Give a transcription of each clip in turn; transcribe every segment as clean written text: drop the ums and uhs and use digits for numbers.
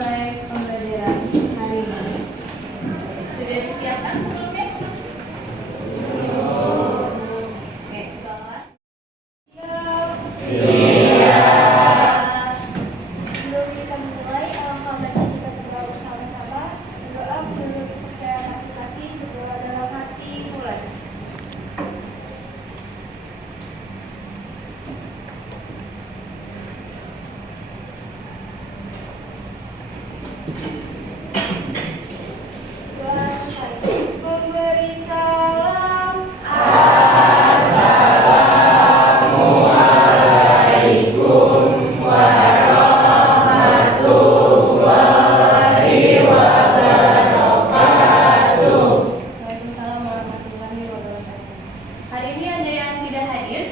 mulai pembelajaran hari ini. Sudah disiapkan sebelumnya? Oke, ke bawah. Sebelum kita mulai, alangkah baiknya kita berdoa bersama-sama. Berdoa menurut percaya masing-masing, berdoa dalam hati, mulai. Memberi salam. Waalaikumsalam warahmatullahi wabarakatuh. Hari ini ada yang tidak hadir?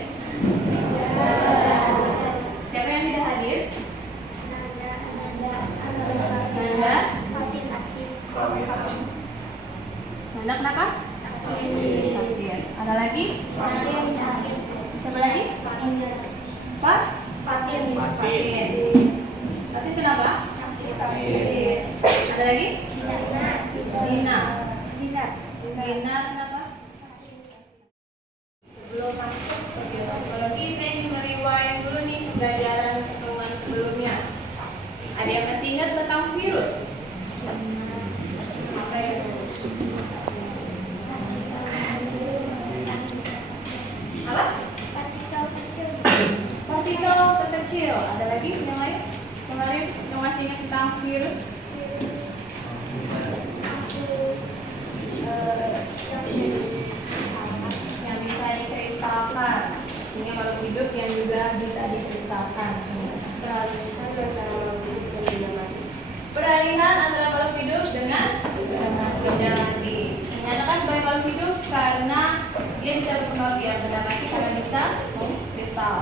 Siapa yang tidak hadir? Nanda? Nanda kenapa? Sakit. Ada lagi? Siapa lagi? Pak? Fatin. Tapi kenapa? Sakit. Ada lagi? Dina. Dina kenapa? Sebelum masuk ke biologi, saya ingin meriwayat dulu nih pembelajaran pertemuan sebelumnya. Ada yang masih ingat tentang virus? Apa itu? Apa? Partikel terkecil. Ada lagi yang lain? Kemarin yang masih ingat tentang virus? Yang bisa dikristalkan. Ini makhluk hidup yang juga bisa dikristalkan. Peralihan antara makhluk hidup dengan benda mati. Dinyatakan sebagai makhluk hidup karena dia bisa berkembang biak, benda mati karena bisa kristal.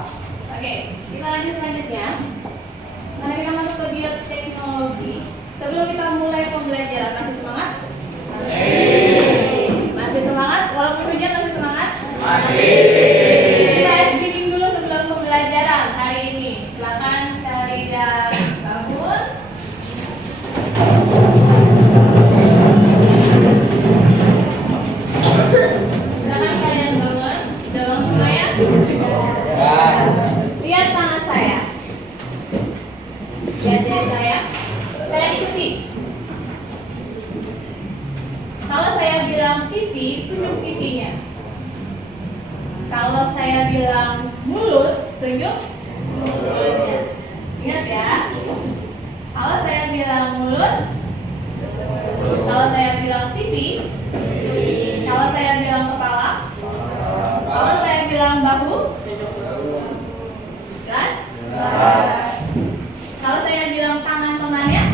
Oke, kita lanjut selanjutnya. Mari kita masuk ke bioteknologi. Sebelum kita mulai pembelajaran, masih semangat? Masih semangat? Walaupun hujan masih semangat? Kita speaking dulu sebelum pembelajaran hari ini. Silakan cari dan bangun. Silakan kalian bangun. Sudah bangun semuanya? Lihat tangan saya. Lihat jari saya. Saya ikuti. Kalau saya bilang pipi, tunjuk pipinya. Kalau saya bilang mulut, tunjuk mulutnya. Ingat ya. Kalau saya bilang mulut, kalau saya bilang pipi, kalau saya bilang kepala, kalau saya bilang bahu, jelas? Kalau saya bilang tangan temannya,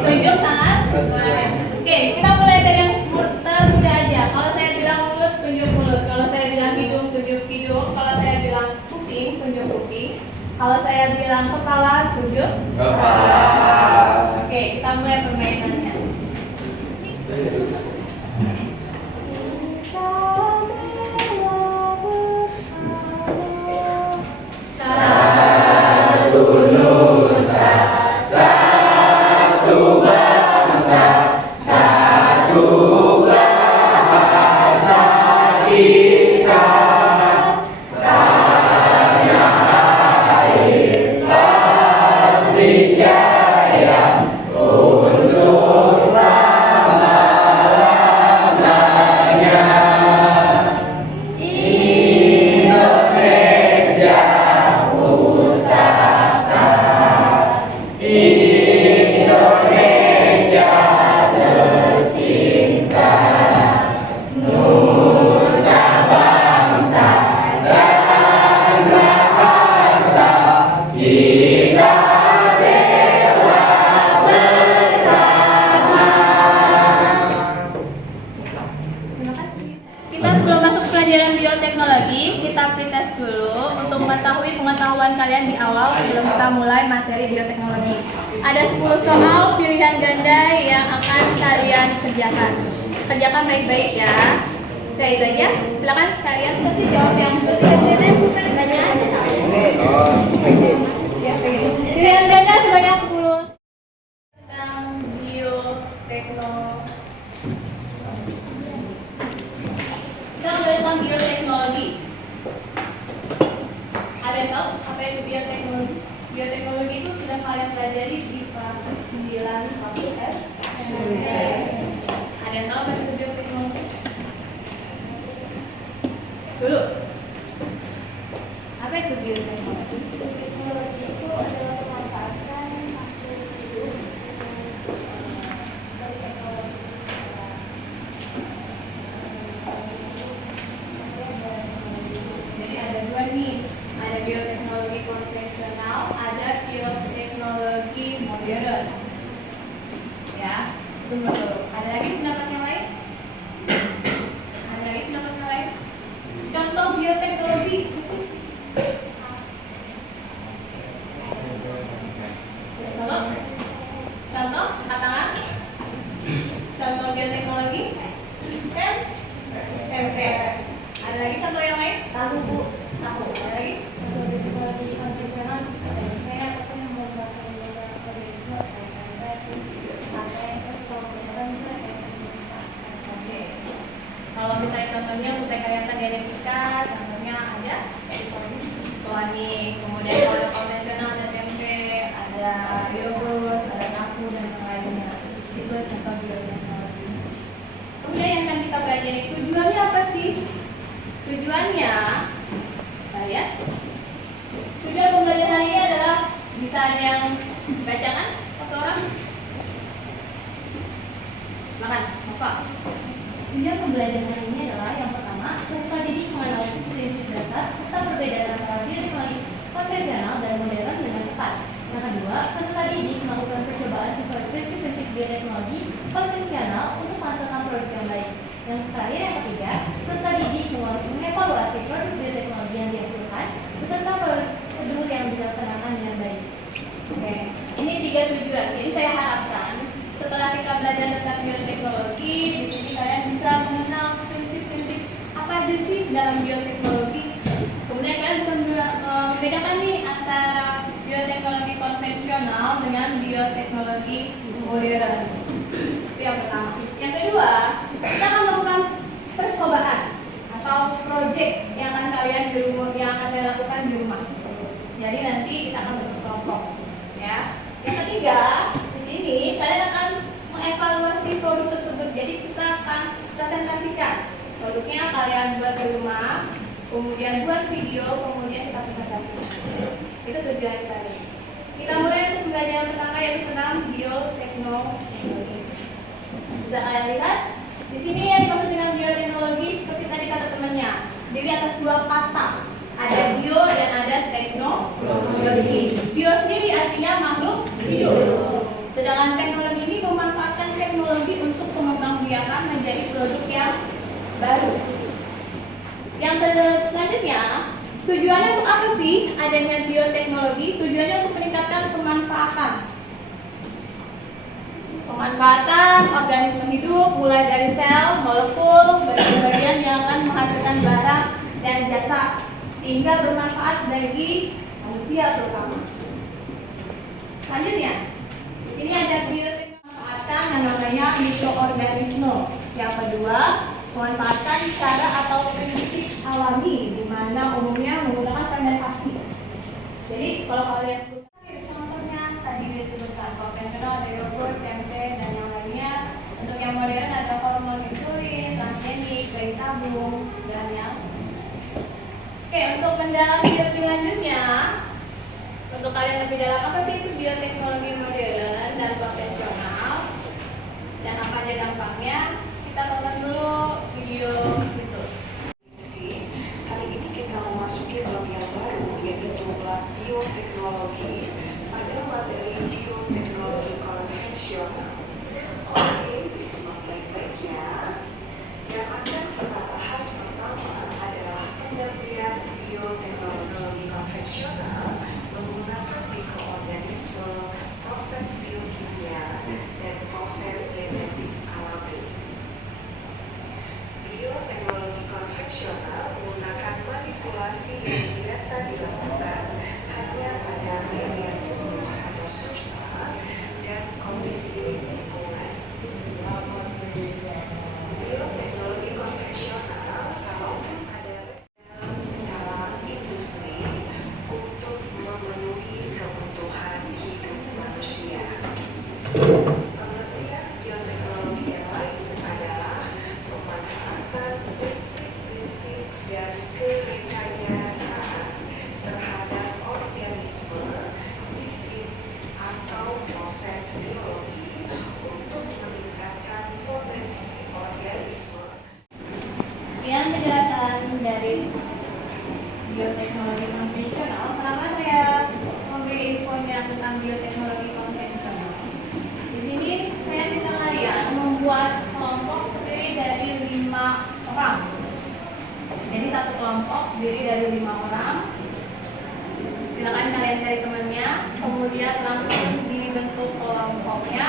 tunjuk tangan temannya. Oke, kita mulai dari yang termudah aja. Kalau saya bilang mulut, tunjuk mulut. Kalau saya bilang hidung, tunjuk hidung. Kalau saya bilang kuping, tunjuk kuping. Kalau saya bilang kepala, tunjuk kepala. Oke, kita mulai permainannya. Pengetahuan kalian di awal sebelum kita mulai materi bioteknologi. Ada 10 soal pilihan ganda yang akan kalian kerjakan. Kerjakan baik-baik ya. Oke, itu aja. Silakan kalian pasti jawab yang betul. Pilihan ganda sebagai yang 10 tentang bioteknologi. Kita mulai tentang bioteknologi. Ada yang tahu apa itu bioteknologi? Bioteknologi itu sudah kalian pelajari di kelas 9 waktu SMP. Ada yang tahu apa itu bioteknologi? Dulu. Apa itu bioteknologi? Teknologi itu adalah pemanfaatan makhluk hidup dari teknologi. Jadi ada dua nih, ada bioteknologi konvensional, ada bioteknologi modern. Ya, tunggu dulu. Ada lagi pendapat yang lain? Ada lagi pendapat yang lain? Contoh bioteknologi, contoh, katakan. Contoh bioteknologi, tempe. Ada lagi contoh yang lain? Tahu Bu, Tahu. Ada lagi? untuk teknologi konvensional saya ataupun yang menggunakan organisme terus pakai terus kalau modern Oke. Kalau misalnya contohnya untuk rekayasa genetika, contohnya ada Soani, kemudian kalau konvensional ada tempe, ada yogurt, ada tahu dan yang lainnya. Itu contoh bioteknologi. Kemudian yang akan kita pelajari tujuannya apa sih? Tujuannya, kita lihat. Tujuan pembelajaran ini adalah bisa ada yang bacakan satu orang. Makan, apa? Tujuan pembelajaran hari ini adalah yang pertama, siswa didik mengenal prinsip dasar serta perbedaan antara bioteknologi konvensional dan modern dengan tepat. Yang kedua, peserta didik melakukan percobaan sesuai prinsip-prinsip bioteknologi konvensional untuk menghasilkan produk yang baik. Yang terakhir, yang ketiga, peserta didik mengevaluasi produk bioteknologi yang dihasilkan beserta prosedur yang dilaksanakan dengan baik. Oke, ini 3 tujuan. Jadi saya harapkan setelah kita belajar tentang bioteknologi, di sini kalian bisa mengenal prinsip-prinsip apa aja sih dalam bioteknologi. Kemudian kalian bisa membedakan nih antara bioteknologi konvensional dengan bioteknologi modern. Itu yang pertama. Yang kedua, kita akan melakukan percobaan atau project yang akan kalian lakukan di rumah. Jadi nanti kita akan berkelompok, ya. Yang ketiga, di sini kalian akan mengevaluasi produk tersebut. Jadi kita akan presentasikan produknya, kalian buat di rumah, kemudian buat video, kemudian kita presentasikan. Itu tujuan kita. Kita mulai untuk pembelajaran pertama yaitu tentang bioteknologi. Bisa kalian lihat di sini yang dimaksud dengan bioteknologi seperti tadi kata temannya. Jadi atas 2 kata. Ada bio dan ada teknologi. Bio sendiri artinya makhluk hidup. Sedangkan teknologi ini memanfaatkan teknologi untuk mengembangbiakan menjadi produk yang baru. Yang selanjutnya, tujuannya untuk apa sih adanya bioteknologi? Tujuannya untuk meningkatkan pemanfaatan organisme hidup mulai dari sel, molekul, bagian-bagian yang akan menghasilkan barang dan jasa sehingga bermanfaat bagi manusia terutama. Selanjutnya, di sini ada bioteknologi yang namanya mikroorganisme. Yang kedua, memanfaatkan cara atau prinsip alami di mana umumnya menggunakan fermentasi. Jadi kalau kalian sebutkan contohnya tadi disebutkan konvensional, ada yogurt, tempe dan yang lainnya. Untuk yang modern ada hormon insulin, transgenik, bayi tabung dan yang Oke, untuk mendalami lebih lanjutnya, untuk kalian lebih dalam apa sih itu bioteknologi modern dan konvensional dan apa aja dampaknya, kita tonton dulu video itu. Kali ini kita memasuki bab yang baru yaitu bab bioteknologi pada materi bioteknologi konvensional. Oke, disimak baik-baik ya. Yang akan kita bahas pertama adalah pengertian bioteknologi konvensional menggunakan mikroorganisme, proses biokimia, dan proses genetik alami. Bioteknologi biologi untuk meningkatkan potensi organisme. Sekian penjelasan dari bioteknologi konvensional. Kenapa saya memberi infonya tentang bioteknologi konvensional? Di sini saya minta kalian membuat kelompok terdiri dari 5 orang. Jadi satu kelompok terdiri dari 5 orang. Silakan kalian cari temannya, kemudian langsung dibentuk kelompoknya.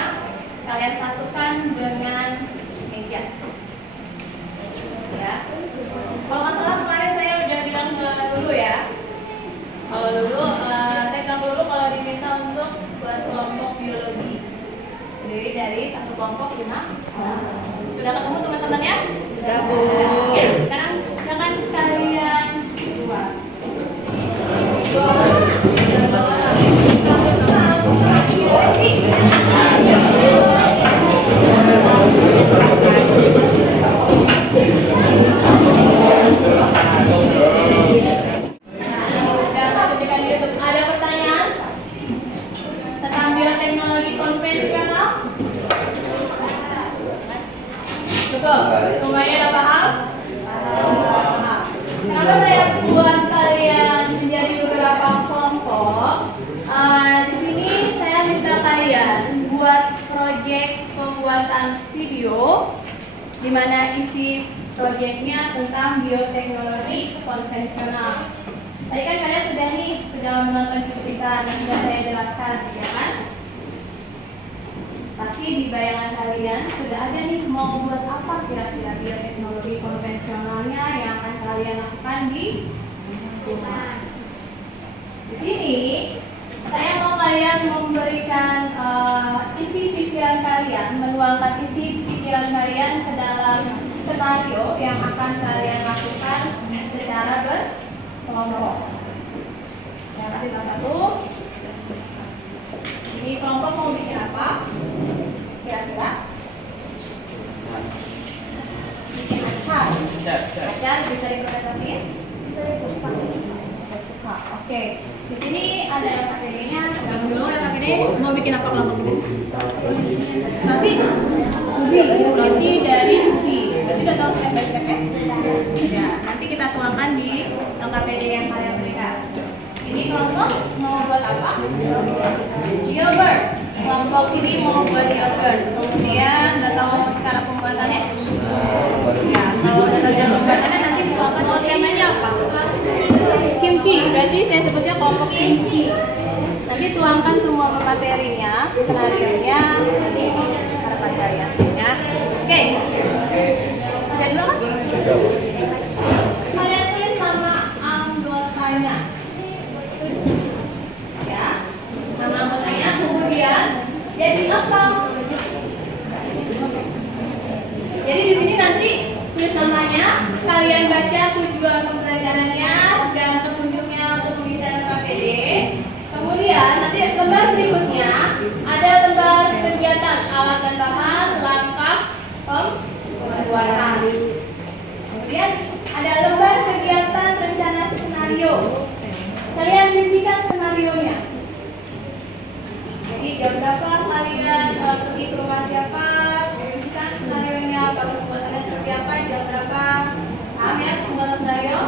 Kalian satukan dengan meja. Ya. Kalau nggak salah kemarin saya udah bilang dulu ya. Kalau dulu saya bilang dulu kalau diminta untuk buat kelompok biologi terdiri dari satu kelompok 5 orang. Sudah ketemu teman-temannya? Sudah, Bu. Ya, sekarang silakan kalian keluar. Ada pertanyaan tentang bioteknologi konvensional? Betul, semuanya udah paham? Paham. Kenapa saya buat kalian menjadi beberapa kelompok? Di sini saya minta kalian buat proyek pembuatan video, di mana isi proyeknya tentang bioteknologi konvensional. Tadi kan kalian sudah menonton cuplikan yang sudah saya jelaskan, ya kan? Pasti di bayangan kalian sudah ada nih mau buat apa kira-kira bioteknologi konvensionalnya yang akan kalian lakukan di rumah. Di sini saya mau kalian memberikan isi pikiran kalian, menuangkan isi pikiran kalian ke dalam skenario yang akan kalian lakukan secara berkelompok. Yang kasih satu. Ini kelompok mau bikin apa? Kira-kira? Bikin acar. Acar bisa dipresentasiin? Bisa dibuka. Oke. Di sini ada yang pakai D-nya, yang dulu yang pakai D mau bikin apa kelompok ini? Nanti ubi dari ubi. Berarti udah tahu step by step-nya? Ya, nanti kita tuangkan di KPD yang kalian berikan. Ini kelompok mau buat apa? Yogurt. Kelompok ini mau buat yogurt. Kemudian udah tahu cara pembuatannya? Ya, kalau udah tahu cara pembuatannya nanti dituangkan mau temanya apa? Kimchi. Berarti saya sebutnya kelompok kimchi. Nanti tuangkan semua materinya, skenario-nya di harapan kalian. Ya, oke. Sudah dulu kan? Kalian tulis nama anggotanya. Ya, nama anggotanya. Kemudian jadi apa? Jadi di sini nanti tulis namanya, kalian baca tujuan pembelajarannya dan petunjuknya untuk pengisian KPD. Kemudian nanti lembar berikutnya ada lembar kegiatan alat dan bahan, langkah pembuatan. Kemudian ada lembar kegiatan rencana skenario. Kalian rincikan skenario-nya. Jadi jam berapa kalian pergi ke rumah siapa? Rincikan skenario-nya. Kalau pembuatannya seperti apa? Jam berapa? Paham ya pembuatan skenario?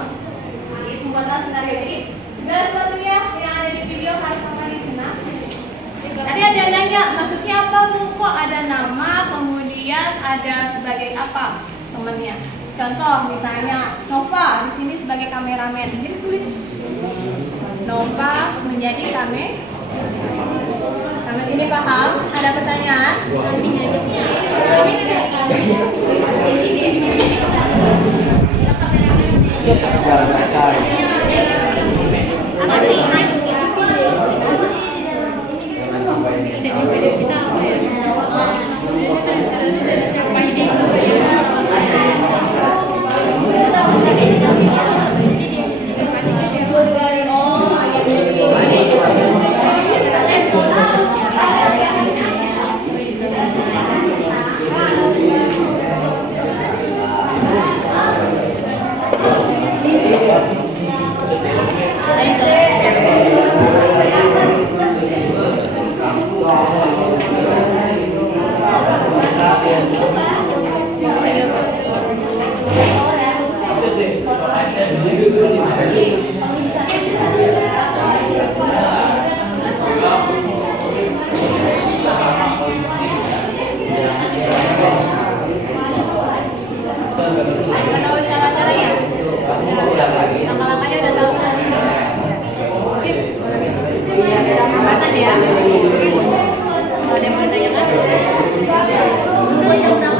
Ini pembuatan skenario. Jadi segala sesuatunya yang ada di video harus sama di sana. Tadi ada yang nanya, maksudnya apa Bu? Kok ada nama, kemudian ada sebagai apa temennya? Contoh misalnya Nova di sini sebagai kameramen. Jadi tulis Nova menjadi kameramen. Sampai sini paham? Ada pertanyaan? ya. Kalau ada yang mau ditanyakan?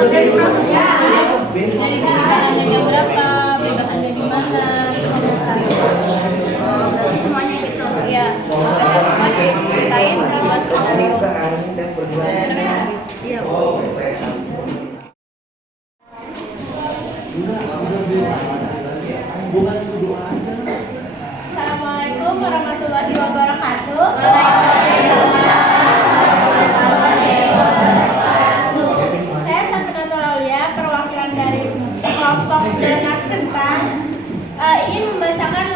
Dari kegiatannya jam berapa, bebasnya di mana, semuanya gitu. Iya. Masih ceritain buat skenario. Iya. Assalamualaikum warahmatullahi wabarakatuh. Saya Safinatullah Aulia, perwakilan dari kelompok Donat Kentang, ingin membacakan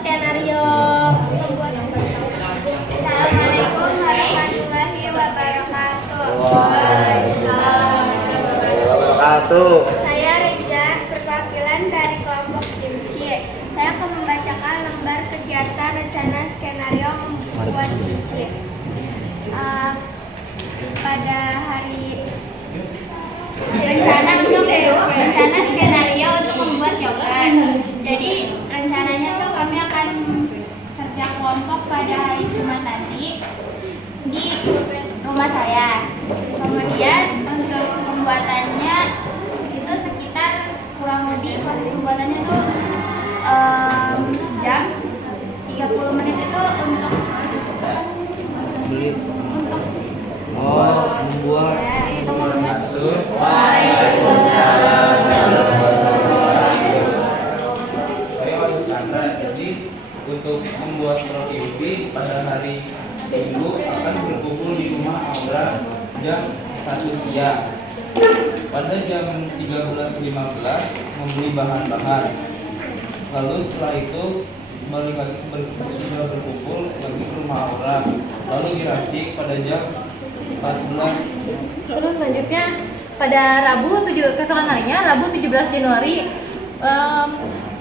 skenario pembuat yang pertama. Assalamualaikum warahmatullahi wabarakatuh. Saya Reza, perwakilan dari kelompok Kimchi. Saya akan membacakan lembar kegiatan rencana skenario membuat kimchi. Pada hari rencana skenario untuk membuat yogurt. Jadi rencananya tuh kami akan kerja kelompok pada hari Jumat nanti di rumah saya. Kemudian untuk pembuatannya itu sekitar kurang lebih proses pembuatannya tuh sejam, 30 menit itu untuk membuat. Jadi untuk membuat roti pada hari Minggu akan berkumpul di rumah Aura jam 1 siang. Pada jam 13.15 membeli bahan-bahan. Lalu setelah itu balik lagi sudah berkumpul lagi ke rumah Aura. Lalu diracik pada jam 14. Terus selanjutnya pada Rabu 17 Januari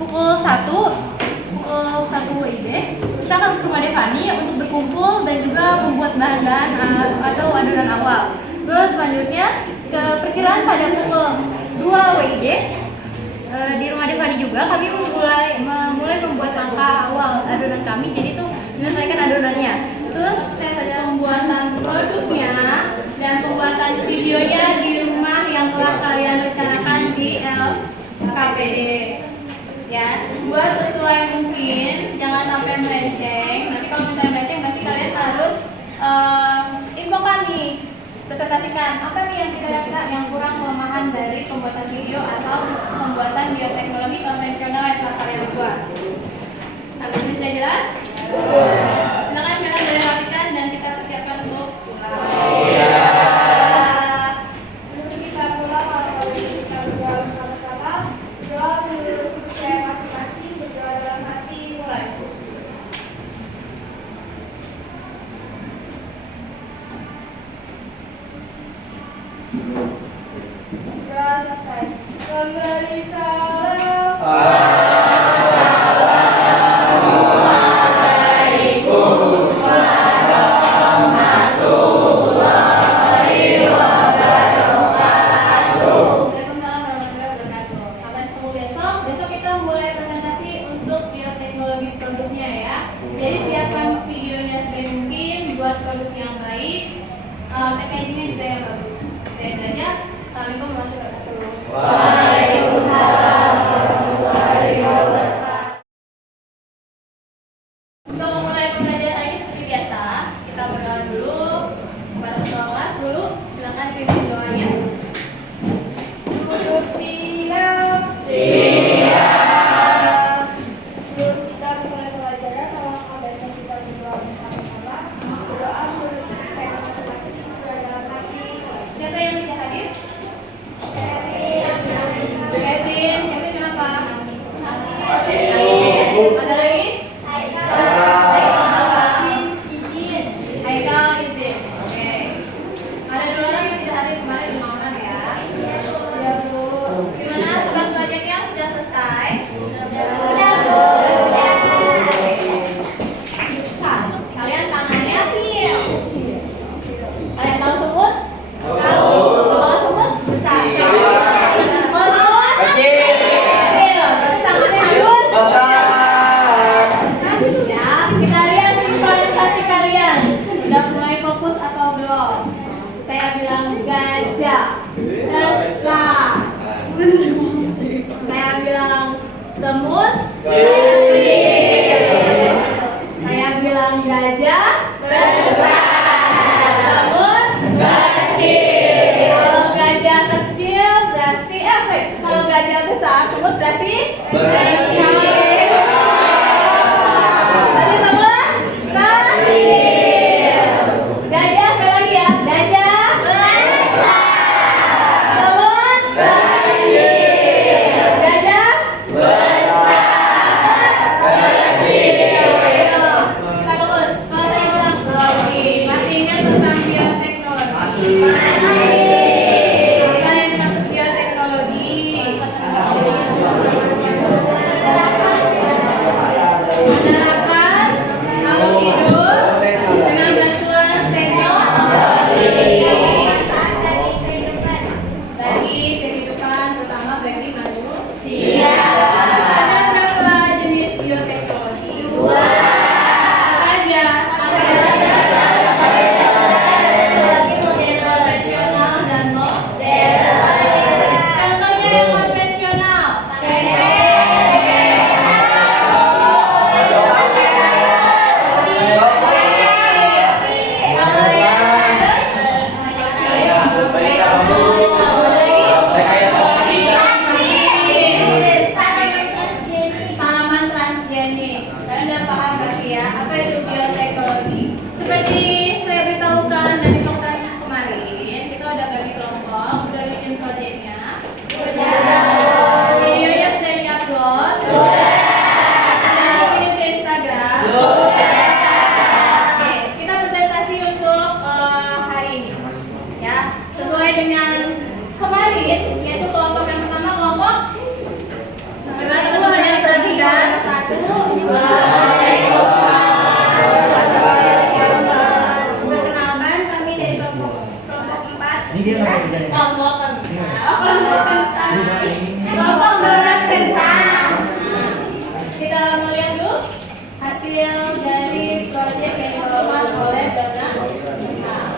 pukul 1 WIB kita akan ke rumah Devani untuk berkumpul dan juga membuat bahan-bahan atau adonan awal. Terus selanjutnya ke perkiraan pada pukul 2 WIB di rumah Devani juga kami mulai membuat langkah awal adonan kami, jadi itu menyelesaikan adonannya. Terus pada Pembuatan produknya dan pembuatan videonya di rumah yang telah kalian rencanakan di LKPD. Ya, buat sesuai mungkin, jangan sampai melenceng. Nanti kalau misalnya melenceng, nanti kalian harus infokan nih, presentasikan apa nih yang kira-kira yang kurang kelemahan dari pembuatan video atau pembuatan bioteknologi konvensional yang telah kalian buat. Sampai sini sudah jelas? Silakan kalian boleh rapikan dan kita persiapkan untuk Sebelum kita pulang, mari kita berdoa bersama-sama. Doa menurut percaya masing-masing, berdoa dalam hati, mulai. Doa selesai. Kembali salam. Waalaikumsalam warahmatullahi wabarakatuh. Sampai ketemu besok. Besok kita mulai presentasi untuk bioteknologi produknya ya. Jadi siapkan videonya sebaik mungkin, buat produk yang baik, packagingnya juga yang bagus. Dan aja, Assalamualaikum warahmatullahi wabarakatuh. Waalaikumsalam warahmatullahi wabarakatuh. Untuk memulai pembelajaran ini seperti biasa, kita berdoa dulu kepada ketua kelas dulu. Silakan pimpin doanya. Duduk siap. Siap. Sebelum kita mulai pelajaran, alangkah baiknya kita berdoa bersama-sama. Berdoa menurut percaya masing-masing, berdoa dalam hati. Siapa yang bisa hadir? Dari yang Oke, Besar. Saya bilang semut. Saya bilang gajah. Semut. Kalau gajah kecil berarti apa ya? Kalau gajah besar, semut berarti Tadi semut. Gajah sekali lagi ya. Gajah. Semut. Gajah. Kita turun. Kalau saya bilang teknologi, masih ingat tentang bioteknologi? Apa yang dimaksud bioteknologi? Masyarakat makhluk hidup dengan bantuan teknologi bagi kehidupan, terutama bagi manusia. Ada berapa jenis bioteknologi? Dua. Apa aja? Konvensional dan modern. Contohnya yang konvensional. Tanaman transgenik. Kalian udah paham berarti ya apa itu bioteknologi? Seperti saya beritahukan dan dilakukan kemarin, kita udah bagi kelompok, udah bikin proyeknya. Videonya sudah di-upload. Sudah kirim ke Instagram. Oke, kita presentasi untuk hari ini. Ya, sesuai dengan kemarin, yaitu kelompok yang pertama kelompok Coba semuanya perhatikan. Perkenalkan, kami dari kelompok 4. Ini dia nggak mau bicara. Kelompok kentang. Kelompok kentang. Kelompok donat kentang. Kita melihat dulu hasil dari proyek yang dilakukan oleh Donat Kentang.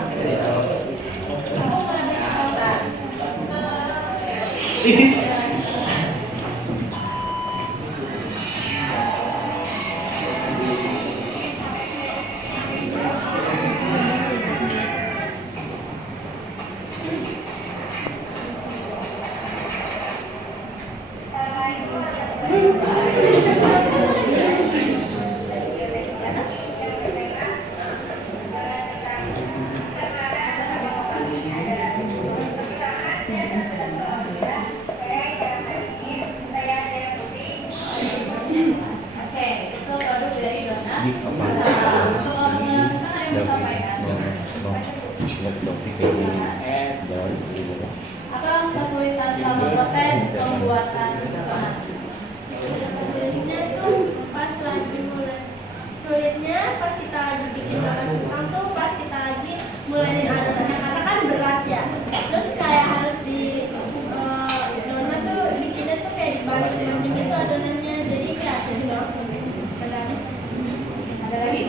Oke, itu produk dari Donat. Kalau mengenal tentang ada yang mau sampaikan? Apa kesulitan selama proses pembuatan donat? Sulitnya itu pas lagi mulai. Sulitnya pas kita lagi bikin donat kentang tuh pas kita lagi mulainin adonannya karena kan berat ya. Terus kayak harus di donat tuh bikinnya tuh kayak dibalik gitu adonannya, jadi kayak jadi langsung berat. Ada lagi?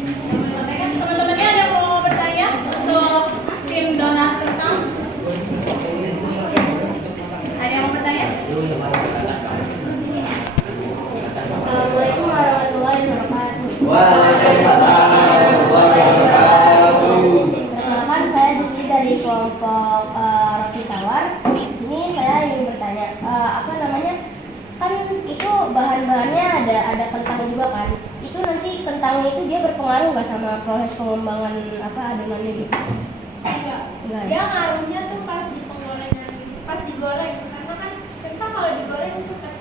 Yang mau sampaikan? Teman-temannya ada yang mau bertanya untuk tim Donat Kentang? Ada yang mau bertanya? Assalamualaikum warahmatullahi wabarakatuh. Waalaikumsalam wabarakatuh. Perkenalkan, saya Dusty dari kelompok Roti Tawar. Di sini saya ingin bertanya, apa namanya? Kan itu bahan-bahannya ada kentang juga kan? Itu nanti kentangnya itu dia berpengaruh nggak sama proses pengembangan apa adonannya gitu? Enggak. Enggak. Dia ngaruhnya tuh pas di penggorengan, pas digoreng, karena kan kentang kalau digoreng itu cepat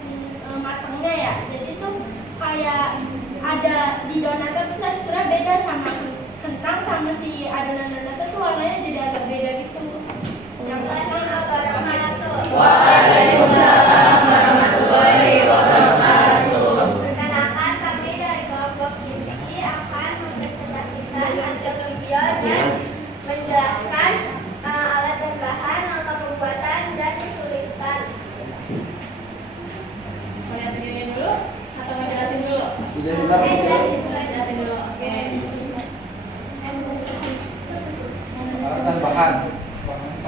matangnya ya, jadi tuh kayak ada di donatnya tuh teksturnya beda sama kentang sama si adonan donatnya tuh warnanya jadi agak beda gitu. Yang lain apa Waalaikumsalam warahmatullahi wabarakatuh. Perkenalkan, kami dari kelompok kimchi akan mempresentasikan hasil video dan menjelaskan alat dan bahan, langkah pembuatan dan kesulitan. Mau lihat videonya dulu atau mau jelasin dulu? Jelasin dulu. Oke. Alat dan bahan.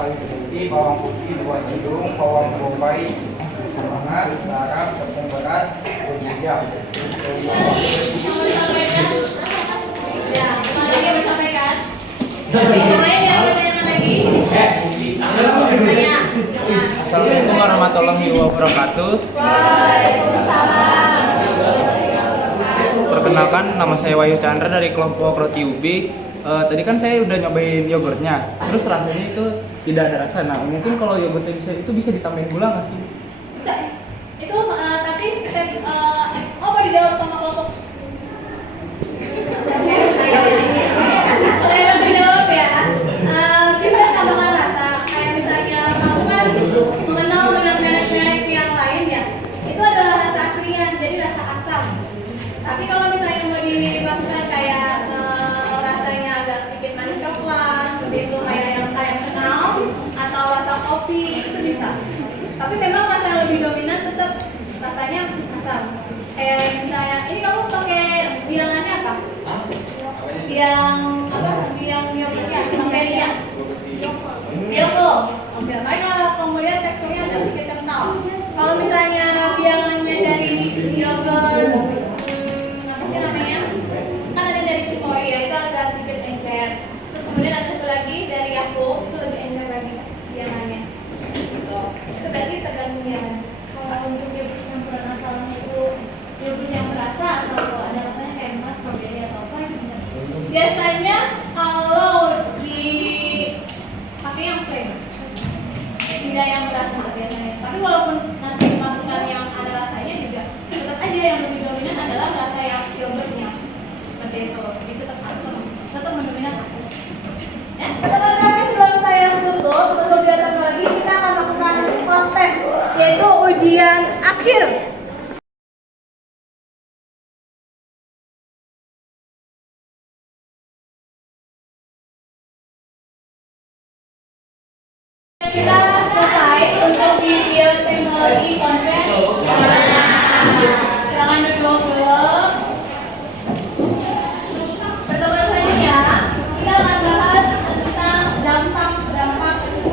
sekali putih, bawang putih 2 sidung, bawang bombay setengah, garam, tepung beras, berjam. Ya, lagi yang disampaikan. Semuanya yang bertanya lagi. Tanya. Assalamualaikum warahmatullahi wabarakatuh. Perkenalkan, nama saya Wahyu Chandra dari kelompok Roti Ubi. Tadi kan saya udah nyobain yogurtnya, terus rasanya itu tidak ada rasa. Nah, mungkin kalau yogurtnya bisa ditambahin gula nggak sih? Bisa. Itu tapi mau dijawab sama kelompok. Saya dijawab ya. Bisa tambahkan rasa. Kayak misalnya kamu kan mengenal dengan merek-merek yang lain ya. Itu adalah rasa aslinya, jadi rasa asam. Tapi kalau misalnya mau dimasukkan kayak rasanya agak sedikit manis coklat, seperti itu kayak yang kalian kenal, atau rasa kopi itu bisa. Tapi memang rasa yang lebih dominan tetap rasanya asam. Kayak misalnya ini kamu pakai bilangannya apa? Yang apa? Yang yogurtnya, Amelia. Yoko. Biar kalau kemudian teksturnya agak sedikit kental. Kalau misalnya bilangannya dari yogurt apa sih namanya? Kan ada dari Cipori ya, itu agak sedikit encer. Terus kemudian ada satu lagi dari Yakult, itu lebih encer lagi bilangannya. Gitu. Itu berarti tergantung bilangan. Kalau untuk yogurt campuran asalnya itu yogurt yang berasa atau ada rasanya kayak emas, strawberry atau apa itu bisa. Biasanya kalau di pakai yang plain, tidak yang berasa biasanya. Tapi walaupun nanti masukkan yang ada rasanya juga, tetap aja yang lebih dominan adalah rasa yang yogurtnya. Seperti itu tetap asam, tetap mendominan asam. Ya, teman-teman kami sebelum saya tutup, sebelum datang lagi kita akan lakukan kelas tes, yaitu ujian akhir. Kita selesai untuk video teknologi konten. Silakan duduk dulu. Pertemuan selanjutnya kita akan bahas tentang dampak.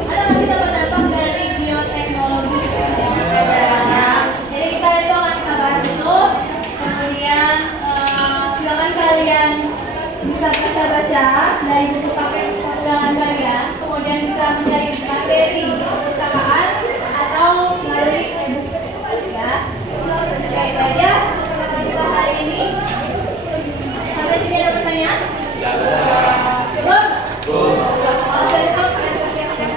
Ada nggak kita berdampak dari bioteknologi yang ada? Jadi kita itu akan kita bahas itu. Kemudian silakan kalian bisa baca dari buku paket pegangan kalian. Kemudian bisa mencari materi perpustakaan atau melalui e-book ya. Ya itu aja kita hari ini. Sampai sini ada pertanyaan? Cukup? Kalau sudah cukup, kalian siap-siap.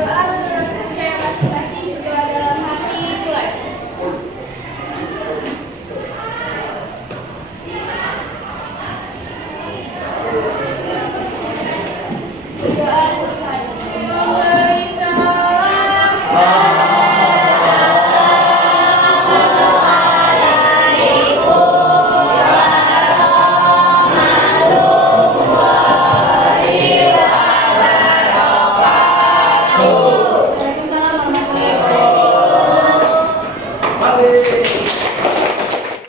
Berdoa menurut percaya masing-masing, berdoa dalam hati, mulai. Berdoa selesai. Memberi salam. Waalaikumsalam warahmatullahi wabarakatuh.